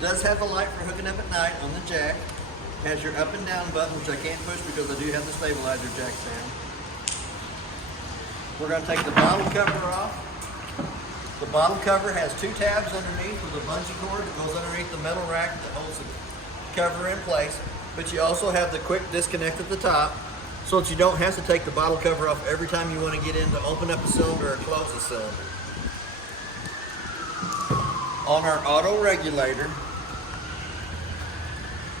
Does have a light for hooking up at night on the jack. Has your up and down button, which I can't push because I do have the stabilizer jack down. We're going to take the bottle cover off. The bottle cover has two tabs underneath with a bungee cord that goes underneath the metal rack that holds the cover in place. But you also have the quick disconnect at the top so that you don't have to take the bottle cover off every time you want to get in to open up a cylinder or close a cylinder. On our auto regulator,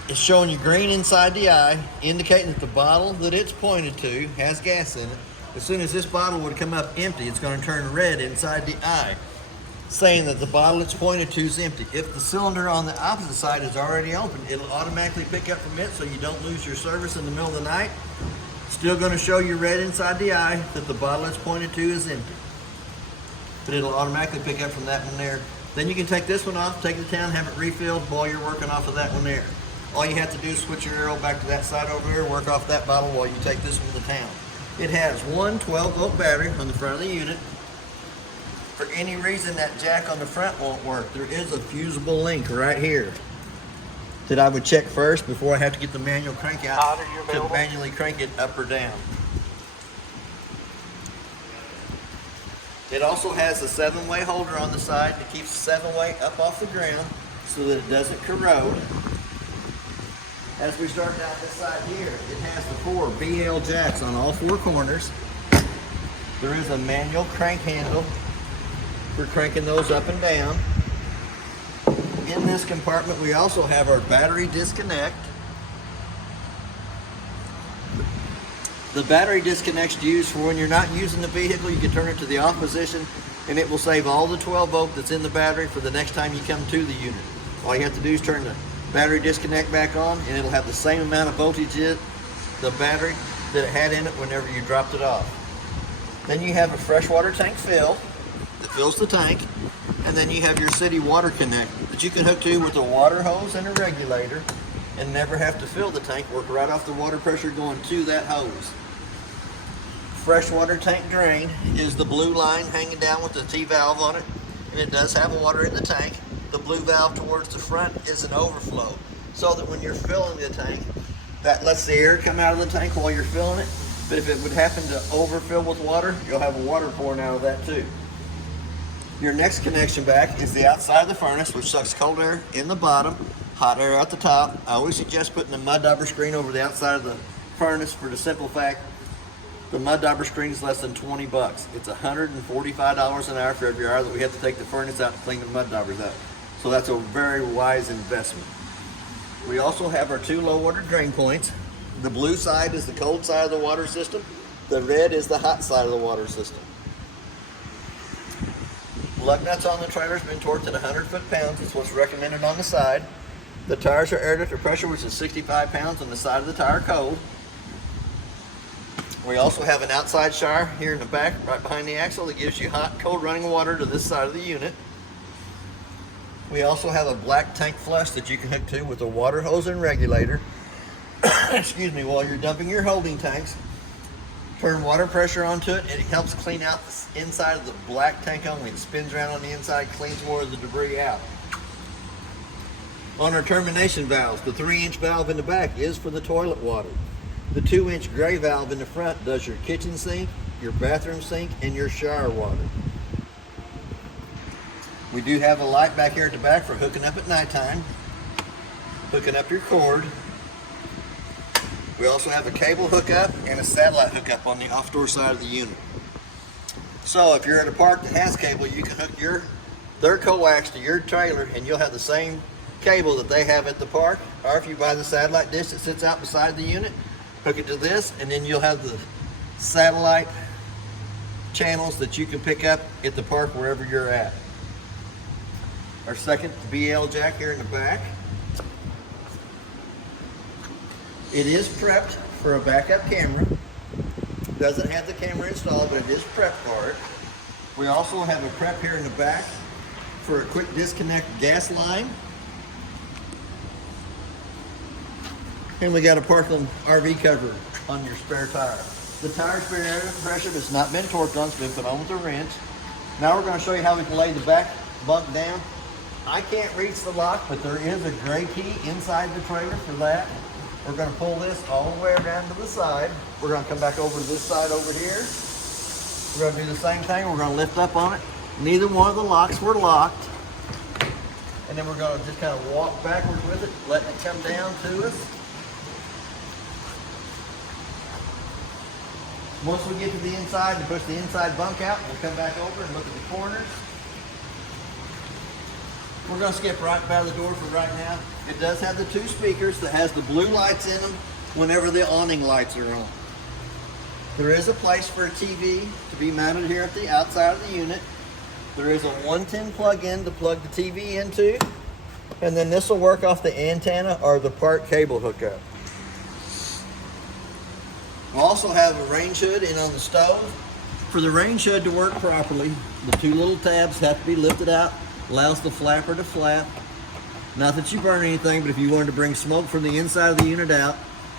it's showing you green inside the eye, indicating that the bottle that it's pointed to has gas in it. As soon as this bottle would come up empty, it's going to turn red inside the eye, saying that the bottle it's pointed to is empty. If the cylinder on the opposite side is already open, it'll automatically pick up from it so you don't lose your service in the middle of the night. Still going to show you red inside the eye that the bottle it's pointed to is empty. But it'll automatically pick up from that one there. Then you can take this one off, take it to town, have it refilled while you're working off of that one there. All you have to do is switch your arrow back to that side over here, work off that bottle while you take this one to town. It has one 12-volt battery on the front of the unit. For any reason that jack on the front won't work, there is a fusible link right here that I would check first before I have to get the manual crank out to manually crank it up or down. It also has a 7-way holder on the side that keeps the 7-way up off the ground so that it doesn't corrode. As we start down this side here, it has the 4 BL jacks on all 4 corners. There is a manual crank handle for cranking those up and down. In this compartment, we also have our battery disconnect. The battery disconnect's used for when you're not using the vehicle. You can turn it to the off position and it will save all the 12 volt that's in the battery for the next time you come to the unit. All you have to do is turn the battery disconnect back on and it'll have the same amount of voltage in the battery that it had in it whenever you dropped it off. Then you have a freshwater tank fill that fills the tank, and then you have your city water connect that you can hook to with a water hose and a regulator and never have to fill the tank, work right off the water pressure going to that hose. Freshwater tank drain is the blue line hanging down with the T-valve on it, and it does have water in the tank. The blue valve towards the front is an overflow, so that when you're filling the tank, that lets the air come out of the tank while you're filling it. But if it would happen to overfill with water, you'll have water pouring out of that too. Your next connection back is the outside of the furnace, which sucks cold air in the bottom, hot air at the top. I always suggest putting a mud dauber screen over the outside of the furnace for the simple fact the mud dauber screen is less than 20 bucks. It's $145 an hour for every hour that we have to take the furnace out and clean the mud daubers out. So that's a very wise investment. We also have our 2 low water drain points. The blue side is the cold side of the water system. The red is the hot side of the water system. Lug nuts on the trailer has been torqued at 100 foot-pounds. It's what's recommended on the side. The tires are air ducted pressure, which is 65 pounds on the side of the tire cold. We also have an outside shower here in the back, right behind the axle, that gives you hot, cold running water to this side of the unit. We also have a black tank flush that you can hook to with a water hose and regulator. Excuse me, while you're dumping your holding tanks. Turn water pressure onto it, and it helps clean out the inside of the black tank only. It spins around on the inside, cleans more of the debris out. On our termination valves, the 3-inch valve in the back is for the toilet water. The 2-inch gray valve in the front does your kitchen sink, your bathroom sink, and your shower water. We do have a light back here at the back for hooking up at nighttime, hooking up your cord. We also have a cable hookup and a satellite hookup on the off-door side of the unit. So if you're at a park that has cable, you can hook their coax to your trailer and you'll have the same cable that they have at the park. Or if you buy the satellite dish that sits out beside the unit, hook it to this, and then you'll have the satellite channels that you can pick up at the park wherever you're at. Our second BL jack here in the back. It is prepped for a backup camera. Doesn't have the camera installed, but it is prepped for it. We also have a prep here in the back for a quick disconnect gas line. And we got a Parkland RV cover on your spare tire. The tire spare air pressure has not been torqued on, it's been put on with a wrench. Now we're going to show you how we can lay the back bunk down I can't reach the lock, but there is a gray key inside the trailer for that. We're going to pull this all the way around to the side. We're going to come back over to this side over here. We're going to do the same thing. We're going to lift up on it. Neither one of the locks were locked. And then we're going to just kind of walk backwards with it, letting it come down to us. Once we get to the inside and push the inside bunk out, we'll come back over and look at the corners. We're going to skip right by the door for right now. It does have the 2 speakers that has the blue lights in them whenever the awning lights are on. There is a place for a TV to be mounted here at the outside of the unit. There is a 110 plug-in to plug the TV into, and then this will work off the antenna or the part cable hookup. We'll also have a range hood in on the stove. For the range hood to work properly, the 2 little tabs have to be lifted out, allows the flapper to flap. Not that you burn anything, but if you wanted to bring smoke from the inside of the unit out,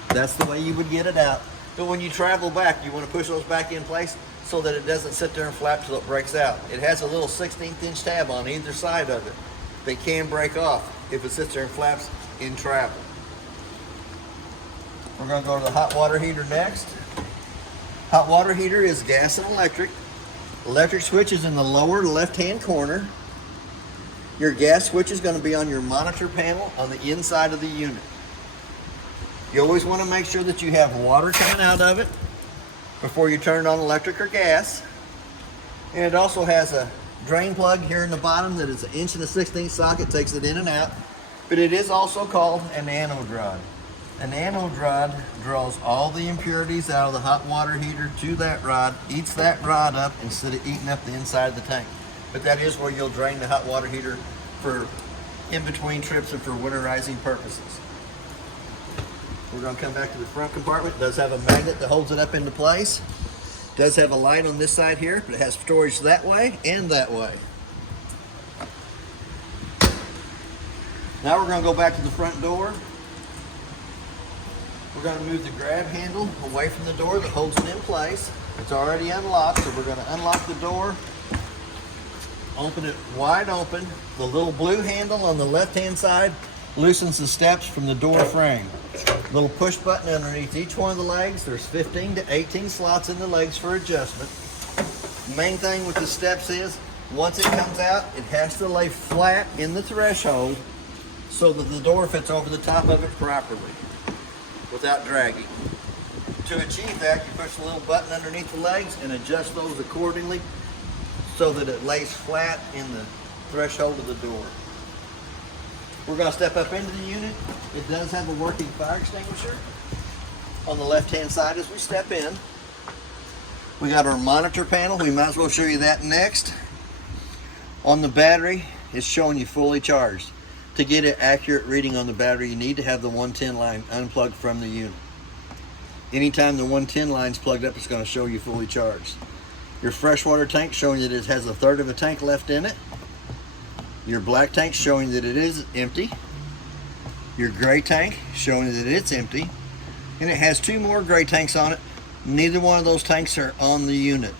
that's the way you would get it out. But when you travel back, you want to push those back in place so that it doesn't sit there and flap till it breaks out. It has a little 16th inch tab on either side of it. They can break off if it sits there and flaps in travel. We're going to go to the hot water heater next. Hot water heater is gas and electric. Electric switch is in the lower left-hand corner. Your gas switch is going to be on your monitor panel on the inside of the unit. You always want to make sure that you have water coming out of it before you turn on electric or gas. And it also has a drain plug here in the bottom that is 1 1/16" socket, takes it in and out. But it is also called an anode rod. An anode rod draws all the impurities out of the hot water heater to that rod, eats that rod up instead of eating up the inside of the tank. But that is where you'll drain the hot water heater for in-between trips and for winterizing purposes. We're going to come back to the front compartment. It does have a magnet that holds it up into place. It does have a light on this side here, but it has storage that way and that way. Now we're going to go back to the front door. We're going to move the grab handle away from the door that holds it in place. It's already unlocked, so we're going to unlock the door, open it wide open. The little blue handle on the left-hand side loosens the steps from the door frame. Little push button underneath each one of the legs. There's 15 to 18 slots in the legs for adjustment. The main thing with the steps is, once it comes out, it has to lay flat in the threshold so that the door fits over the top of it properly without dragging. To achieve that, you push the little button underneath the legs and adjust those accordingly so that it lays flat in the threshold of the door. We're going to step up into the unit. It does have a working fire extinguisher on the left-hand side as we step in. We got our monitor panel. We might as well show you that next. On the battery, it's showing you fully charged. To get an accurate reading on the battery, you need to have the 110 line unplugged from the unit. Anytime the 110 line's plugged up, it's going to show you fully charged. Your freshwater tank showing that it has 1/3 of a tank left in it. Your black tank showing that it is empty. Your gray tank showing that it's empty. And it has 2 more gray tanks on it. Neither one of those tanks are on the unit.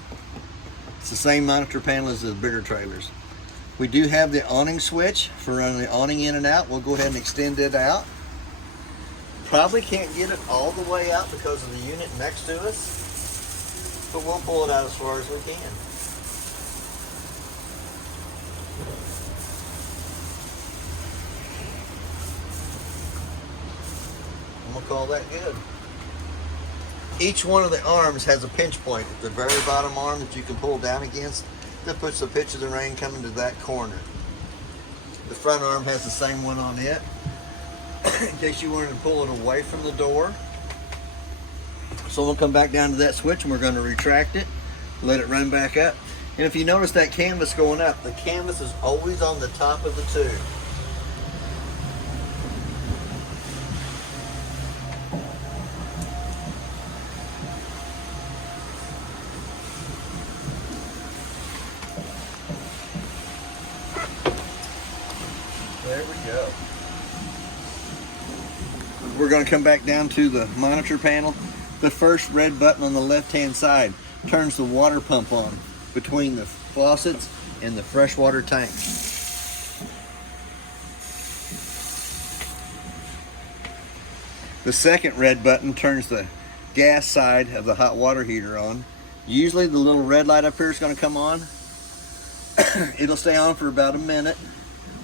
It's the same monitor panel as the bigger trailers. We do have the awning switch for running the awning in and out. We'll go ahead and extend it out. Probably can't get it all the way out because of the unit next to us, but we'll pull it out as far as we can. I'm gonna call that good. Each one of the arms has a pinch point at the very bottom arm that you can pull down against. That puts the pitch of the rain coming to that corner. The front arm has the same one on it, in case you wanted to pull it away from the door. So we'll come back down to that switch and we're going to retract it, let it run back up. And if you notice that canvas going up, the canvas is always on the top of the tube. There we go. We're going to come back down to the monitor panel. The first red button on the left-hand side turns the water pump on between the faucets and the freshwater tank. The second red button turns the gas side of the hot water heater on. Usually the little red light up here is going to come on. It'll stay on for about a minute.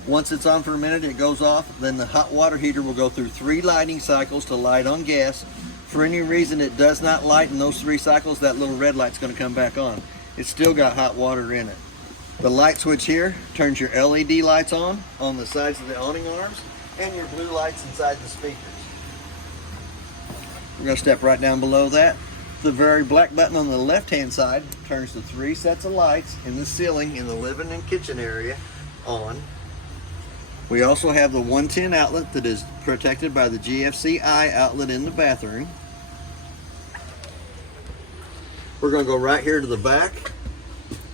Once it's on for a minute, it goes off. Then the hot water heater will go through 3 lighting cycles to light on gas. For any reason it does not light in those 3 cycles, that little red light's going to come back on. It's still got hot water in it. The light switch here turns your LED lights on the sides of the awning arms and your blue lights inside the speakers. We're going to step right down below that. The very black button on the left-hand side turns the 3 sets of lights in the ceiling in the living and kitchen area on. We also have the 110 outlet that is protected by the GFCI outlet in the bathroom. We're going to go right here to the back,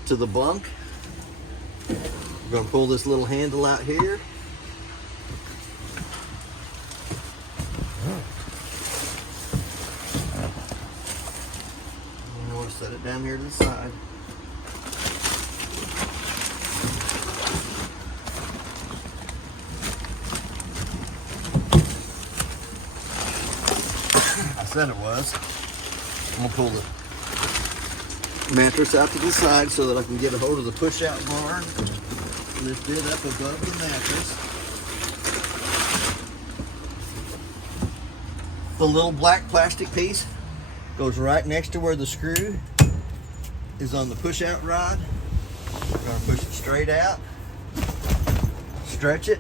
to the bunk. We're going to pull this little handle out here. I want to set it down here to the side. I said it was. I'm going to pull the mattress out to the side so that I can get a hold of the push-out bar. Lift it up above the mattress. The little black plastic piece goes right next to where the screw is on the push-out rod. We're going to push it straight out, stretch it,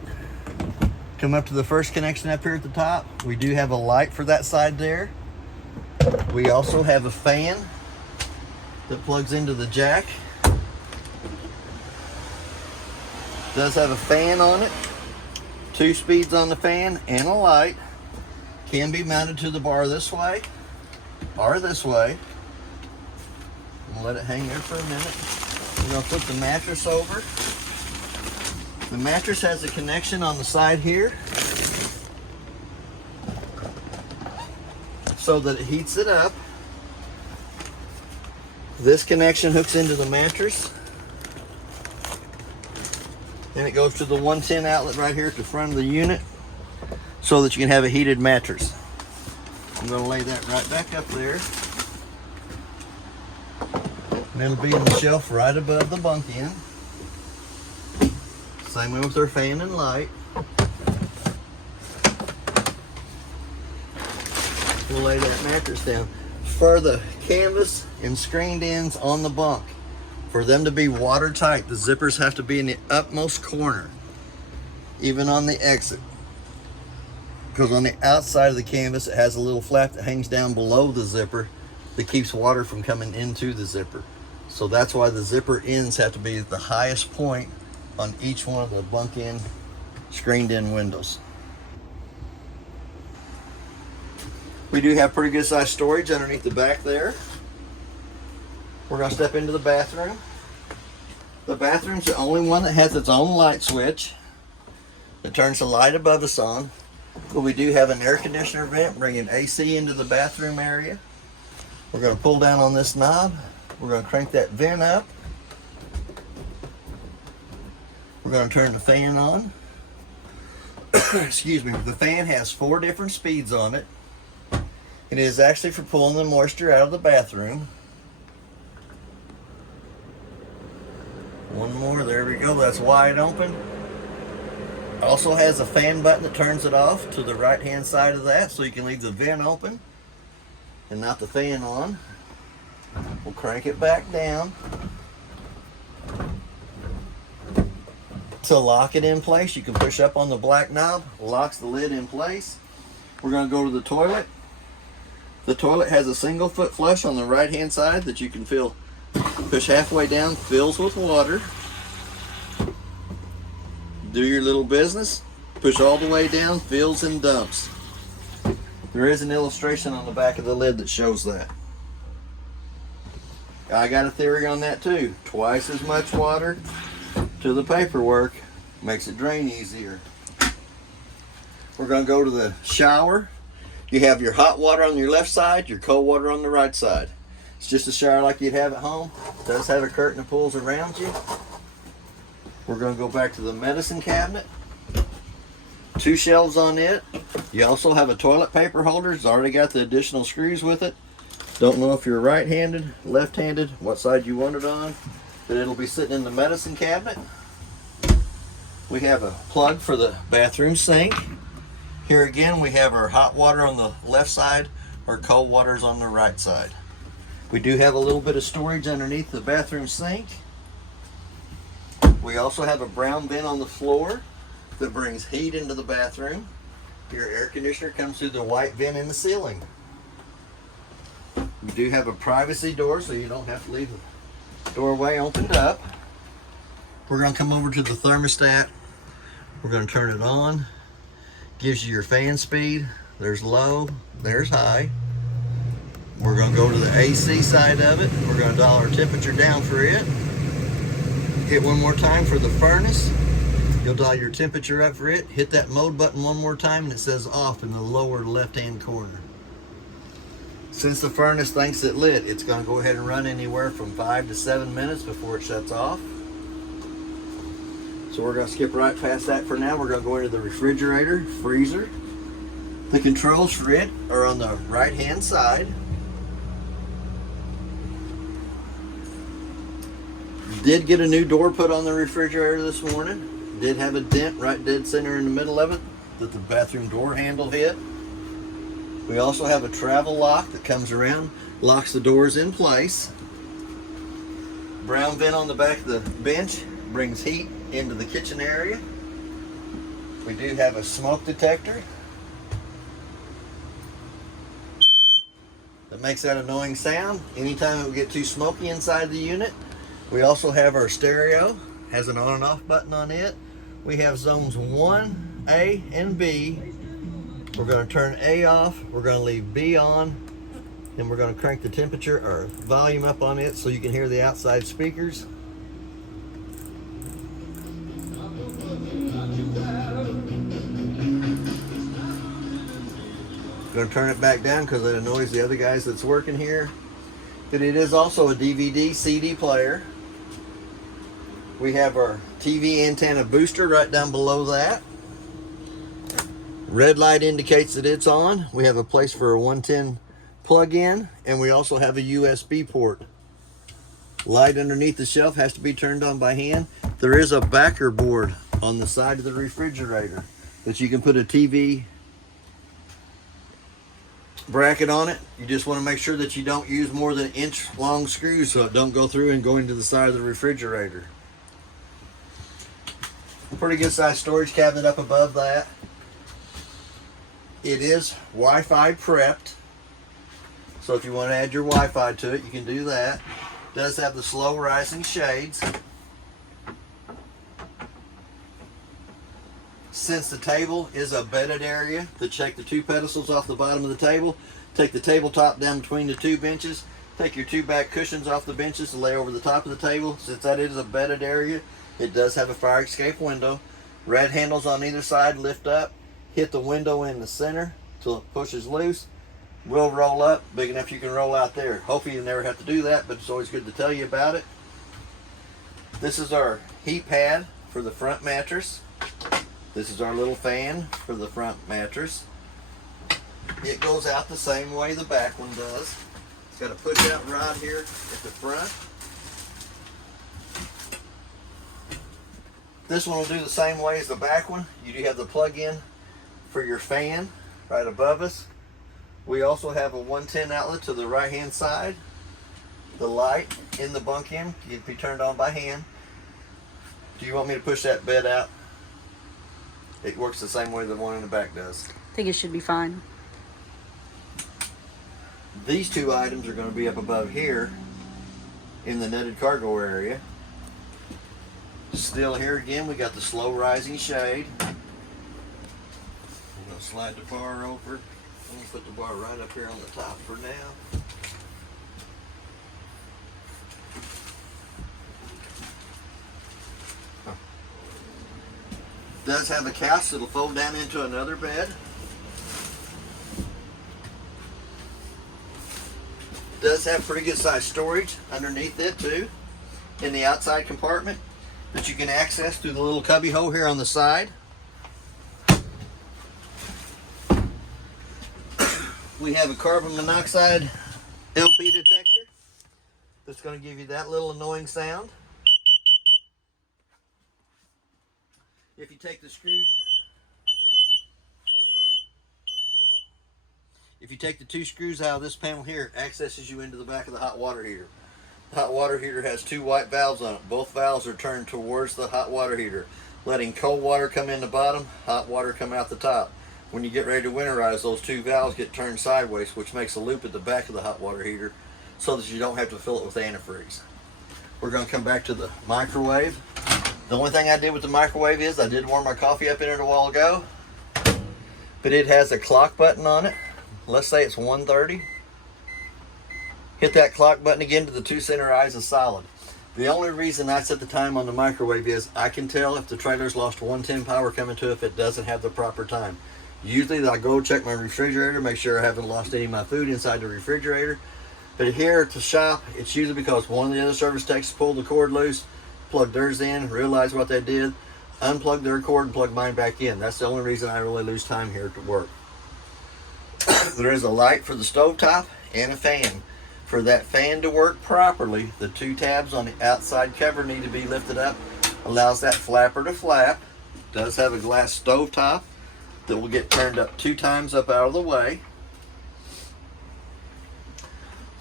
come up to the first connection up here at the top. We do have a light for that side there. We also have a fan that plugs into the jack. Does have a fan on it, 2 speeds on the fan and a light. Can be mounted to the bar this way or this way. We'll let it hang there for a minute. We're going to flip the mattress over. The mattress has a connection on the side here so that it heats it up. This connection hooks into the mattress. Then it goes to the 110 outlet right here at the front of the unit so that you can have a heated mattress. I'm going to lay that right back up there. And it'll be in the shelf right above the bunk end. Same way with our fan and light. We'll lay that mattress down. For the canvas and screened ends on the bunk, for them to be watertight, the zippers have to be in the utmost corner, even on the exit. Because on the outside of the canvas, it has a little flap that hangs down below the zipper that keeps water from coming into the zipper. So that's why the zipper ends have to be at the highest point on each one of the bunk end screened in windows. We do have pretty good sized storage underneath the back there. We're going to step into the bathroom. The bathroom's the only one that has its own light switch that turns the light above us on. But we do have an air conditioner vent bringing AC into the bathroom area. We're going to pull down on this knob. We're going to crank that vent up. We're going to turn the fan on. Excuse me. The fan has 4 different speeds on it. It is actually for pulling the moisture out of the bathroom. One more, there we go, that's wide open. Also has a fan button that turns it off to the right hand side of that, so you can leave the vent open and not the fan on. We'll crank it back down to lock it in place. You can push up on the black knob, locks the lid in place. We're going to go to the toilet. The toilet has a single foot flush on the right hand side that you can push halfway down, fills with water. Do your little business, push all the way down, fills and dumps. There is an illustration on the back of the lid that shows that. I got a theory on that too. Twice as much water to the paperwork makes it drain easier. We're going to go to the shower. You have your hot water on your left side, your cold water on the right side. It's just a shower like you'd have at home. It does have a curtain that pulls around you. We're going to go back to the medicine cabinet. 2 shelves on it. You also have a toilet paper holder. It's already got the additional screws with it. Don't know if you're right-handed, left-handed, what side you want it on, but it'll be sitting in the medicine cabinet. We have a plug for the bathroom sink. Here again, we have our hot water on the left side, our cold water's on the right side. We do have a little bit of storage underneath the bathroom sink. We also have a brown bin on the floor that brings heat into the bathroom. Your air conditioner comes through the white vent in the ceiling. We do have a privacy door, so you don't have to leave the doorway opened up. We're going to come over to the thermostat. We're going to turn it on. Gives you your fan speed. There's low, there's high. We're going to go to the AC side of it. We're going to dial our temperature down for it. Hit one more time for the furnace. You'll dial your temperature up for it. Hit that mode button one more time and it says off in the lower left-hand corner. Since the furnace thinks it lit, it's going to go ahead and run anywhere from 5 to 7 minutes before it shuts off. So we're going to skip right past that for now. We're going to go into the refrigerator, freezer. The controls for it are on the right-hand side. Did get a new door put on the refrigerator this morning. Did have a dent right dead center in the middle of it that the bathroom door handle hit. We also have a travel lock that comes around, locks the doors in place. Brown vent on the back of the bench brings heat into the kitchen area. We do have a smoke detector that makes that annoying sound anytime it would get too smoky inside the unit. We also have our stereo, has an on and off button on it. We have zones 1, A, and B. We're going to turn A off, we're going to leave B on, and we're going to crank the temperature or volume up on it so you can hear the outside speakers. Going to turn it back down because it annoys the other guys that's working here. But it is also a DVD CD player. We have our TV antenna booster right down below that. Red light indicates that it's on. We have a place for a 110 plug-in, and we also have a USB port. Light underneath the shelf has to be turned on by hand. There is a backer board on the side of the refrigerator that you can put a TV bracket on it. You just want to make sure that you don't use more than 1-inch long screws so it don't go through and go into the side of the refrigerator. Pretty good sized storage cabinet up above that. It is Wi-Fi prepped, so if you want to add your Wi-Fi to it, you can do that. It does have the slow rising shades. Since the table is a bedded area, to take the 2 pedestals off the bottom of the table, take the tabletop down between the 2 benches, take your 2 back cushions off the benches to lay over the top of the table. Since that is a bedded area, it does have a fire escape window. Red handles on either side lift up, hit the window in the center till it pushes loose. Will roll up, big enough you can roll out there. Hopefully you never have to do that, but it's always good to tell you about it. This is our heat pad for the front mattress. This is our little fan for the front mattress. It goes out the same way the back one does. It's got a push out rod here at the front. This one will do the same way as the back one. You do have the plug-in for your fan right above us. We also have a 110 outlet to the right hand side. The light in the bunk in can be turned on by hand. Do you want me to push that bed out? It works the same way the one in the back does. I think it should be fine. These 2 items are going to be up above here in the netted cargo area. Still here again, we got the slow rising shade. I'm going to slide the bar over. I'm going to put the bar right up here on the top for now. Does have a couch that'll fold down into another bed. Does have pretty good sized storage underneath it too, in the outside compartment that you can access through the little cubby hole here on the side. We have a carbon monoxide LP detector that's going to give you that little annoying sound. If you take the two screws out of this panel here, it accesses you into the back of the hot water heater. The hot water heater has two white valves on it. Both valves are turned towards the hot water heater, letting cold water come in the bottom, hot water come out the top. When you get ready to winterize, those two valves get turned sideways, which makes a loop at the back of the hot water heater so that you don't have to fill it with antifreeze. We're going to come back to the microwave. The only thing I did with the microwave is I did warm my coffee up in it a while ago, but it has a clock button on it. Let's say it's 1:30. Hit that clock button again to the 2 center eyes of solid. The only reason I set the time on the microwave is I can tell if the trailer's lost 110 power coming to it if it doesn't have the proper time. Usually I go check my refrigerator, make sure I haven't lost any of my food inside the refrigerator. But here at the shop, it's usually because one of the other service techs pulled the cord loose, plugged theirs in, realized what they did, unplugged their cord and plugged mine back in. That's the only reason I really lose time here to work. There is a light for the stovetop and a fan. For that fan to work properly, the 2 tabs on the outside cover need to be lifted up. Allows that flapper to flap. Does have a glass stovetop that will get turned up 2 times up out of the way.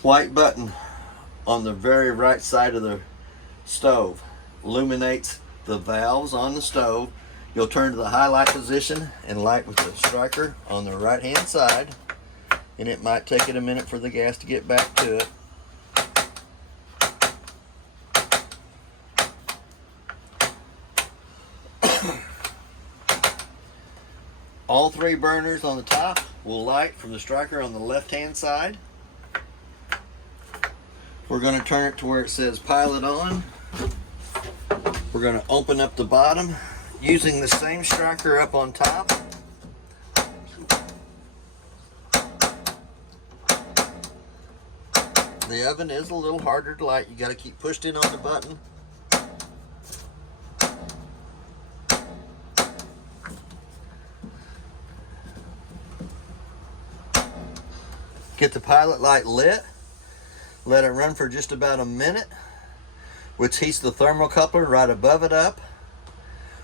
White button on the very right side of the stove illuminates the valves on the stove. You'll turn to the highlight position and light with the striker on the right hand side, and it might take it a minute for the gas to get back to it. All 3 burners on the top will light from the striker on the left hand side. We're going to turn it to where it says pilot on. We're going to open up the bottom using the same striker up on top. The oven is a little harder to light. You got to keep pushing on the button. Get the pilot light lit. Let it run for just about a minute, which heats the thermocoupler right above it up.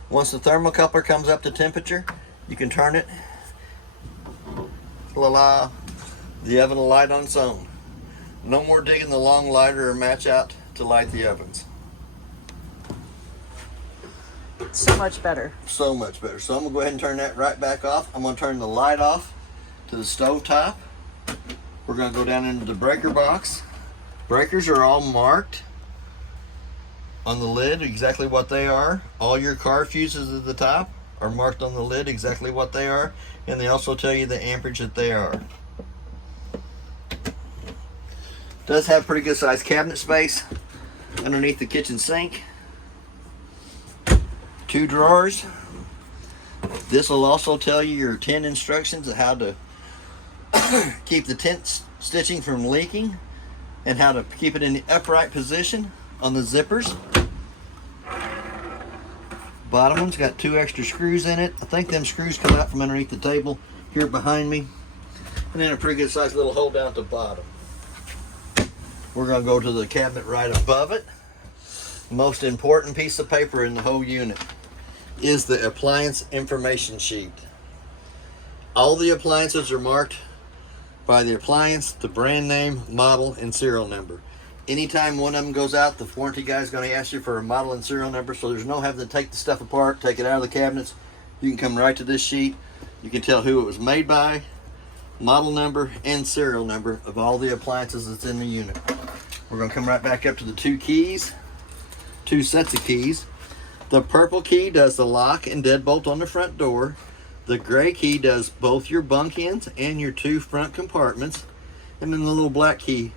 Once the thermocoupler comes up to temperature, you can turn it. Voila, the oven will light on its own. No more digging the long lighter or match out to light the ovens. So much better. So much better. So I'm going to go ahead and turn that right back off. I'm going to turn the light off to the stove top. We're going to go down into the breaker box. Breakers are all marked on the lid exactly what they are. All your car fuses at the top are marked on the lid exactly what they are, and they also tell you the amperage that they are. Does have pretty good sized cabinet space underneath the kitchen sink. 2 drawers. This will also tell you your 10 instructions of how to keep the tent stitching from leaking and how to keep it in the upright position on the zippers. Bottom one's got 2 extra screws in it. I think them screws come out from underneath the table here behind me. And then a pretty good sized little hole down at the bottom. We're going to go to the cabinet right above it. The most important piece of paper in the whole unit is the appliance information sheet. All the appliances are marked by the appliance, the brand name, model, and serial number. Anytime one of them goes out, the warranty guy is going to ask you for a model and serial number, so there's no having to take the stuff apart, take it out of the cabinets. You can come right to this sheet. You can tell who it was made by, model number, and serial number of all the appliances that's in the unit. We're going to come right back up to the 2 keys, 2 sets of keys. The purple key does the lock and deadbolt on the front door. The gray key does both your bunk ends and your 2 front compartments. And then the little black key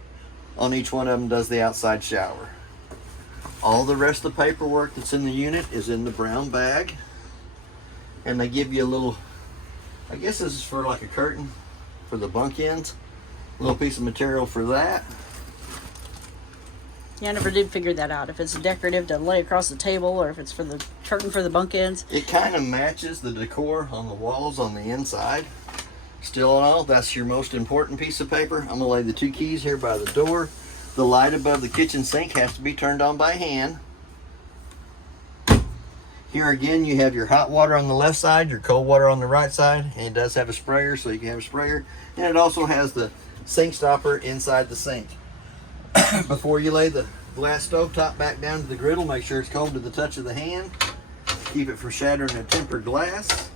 on each one of them does the outside shower. All the rest of the paperwork that's in the unit is in the brown bag. And they give you a little, I guess this is for like a curtain for the bunk ends. A little piece of material for that. Yeah, I never did figure that out. If it's decorative to lay across the table or if it's for the curtain for the bunk ends. It kind of matches the decor on the walls on the inside. Still in all, that's your most important piece of paper. I'm gonna lay the 2 keys here by the door. The light above the kitchen sink has to be turned on by hand. Here again, you have your hot water on the left side, your cold water on the right side, and it does have a sprayer, so you can have a sprayer. And it also has the sink stopper inside the sink. Before you lay the glass stove top back down to the griddle, make sure it's cold to the touch of the hand. Keep it from shattering the tempered glass.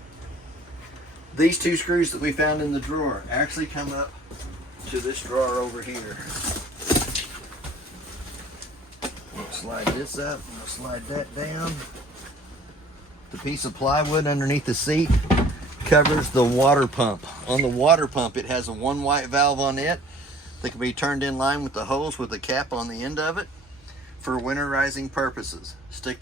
These 2 screws that we found in the drawer actually come up to this drawer over here. We'll slide this up, and we'll slide that down. The piece of plywood underneath the seat covers the water pump. On the water pump, it has a 1 white valve on it that can be turned in line with the hose with a cap on the end of it for winterizing purposes. Take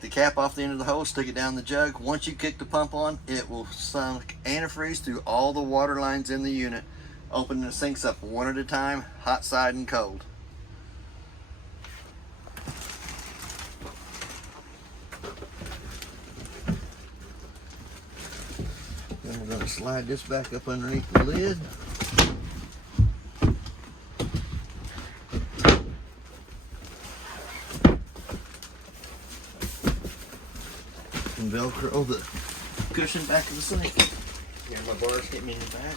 the cap off the end of the hose, stick it down the jug. Once you kick the pump on, it will suck antifreeze through all the water lines in the unit, opening the sinks up one at a time, hot side and cold. Then we're going to slide this back up underneath the lid. And Velcro the cushion back of the sink. Here, my bars hit me in the back.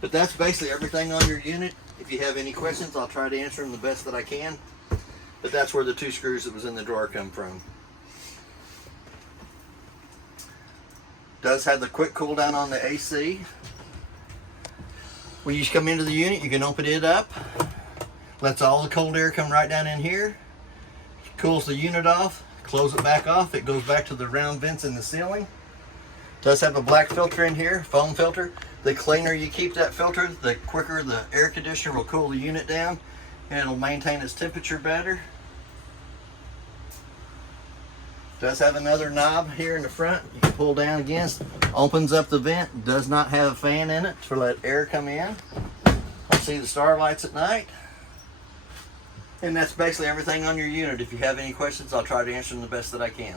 But that's basically everything on your unit. If you have any questions, I'll try to answer them the best that I can. But that's where the 2 screws that was in the drawer come from. Does have the quick cool down on the AC. When you come into the unit, you can open it up. Lets all the cold air come right down in here. Cools the unit off. Close it back off. It goes back to the round vents in the ceiling. Does have a black filter in here, foam filter. The cleaner you keep that filter, the quicker the air conditioner will cool the unit down, and it'll maintain its temperature better. Does have another knob here in the front. You can pull down against. Opens up the vent. Does not have a fan in it to let air come in. I'll see the starlights at night. And that's basically everything on your unit. If you have any questions, I'll try to answer them the best that I can.